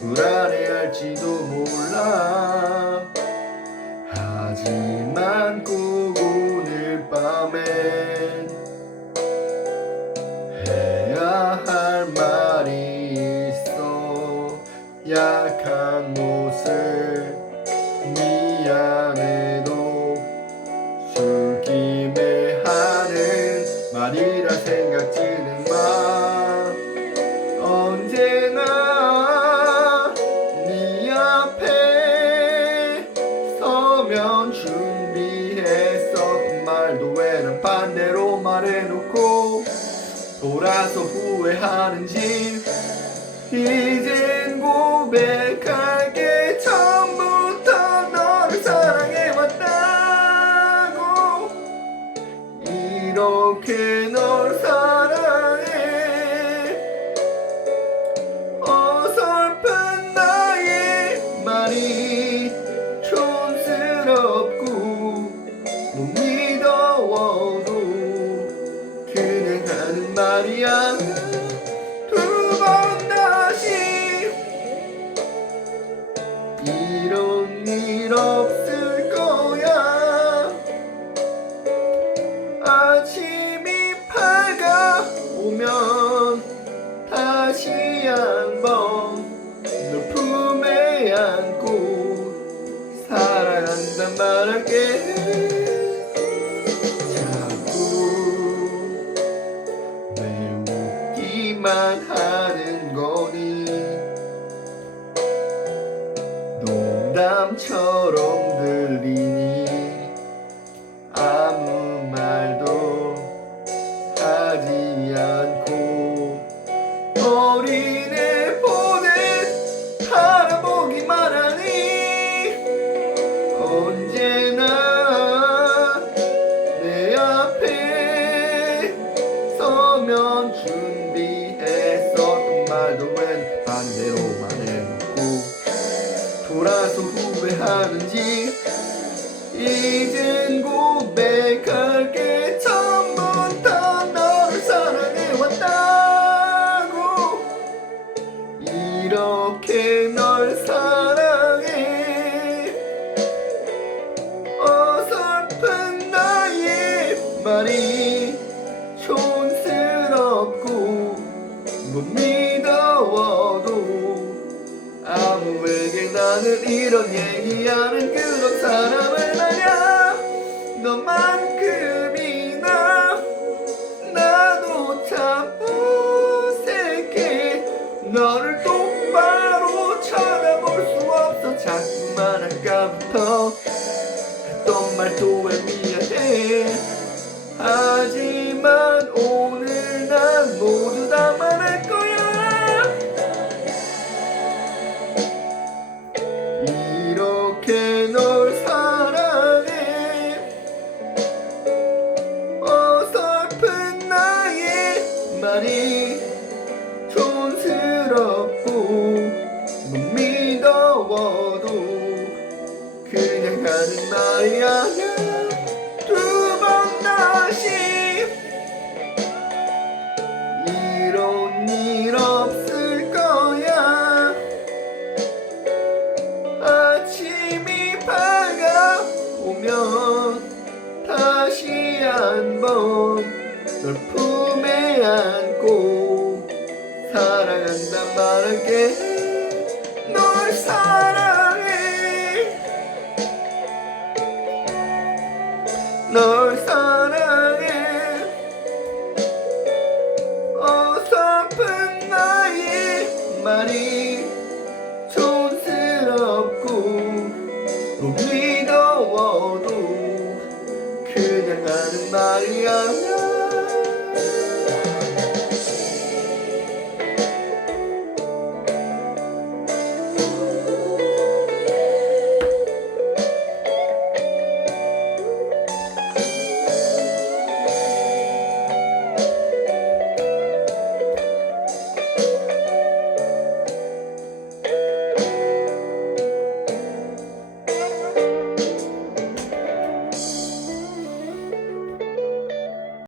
불안해할지도 몰라. 하지만 꼭 오늘 밤엔 해야 할 말이 있어. 약한 모습 해놓고 돌아서 후회하는지 이젠 고백할게. 처음부터 너를 사랑해왔다고. 이렇게 널 밝아오면 다시 한번 널 품에 안고 사랑한단 말할게. 자꾸 왜 웃기만 하는 거니 농담처럼 들리 서면 준비했었던 말도 웬 반대로만 해놓고 돌아서 후회하는지 이젠 고백할게. 처음부터 너를 사랑해왔다고. 이렇게 널 사랑 못 믿어워도 아무에게 나는 이런 얘기하는 그런 사람을 말야. 너만큼이나 나도 참 어색해. 너를 똑바로 쳐다볼 수 없어. 자꾸만 아까부터 했던 말도 왜 미안해. 하지만 오늘 말이 촌스럽고 못 믿어워도 그냥 하는 말이야. 두번 다시 이런 일 없을 거야. 아침이 밝아오면 다시 한번 널 품에 안고 사랑한다 말할게 널 사랑해. 널 사랑해. 어설픈 나의 말이 촌스럽고 믿어워도 그냥 하는 말이 아니야.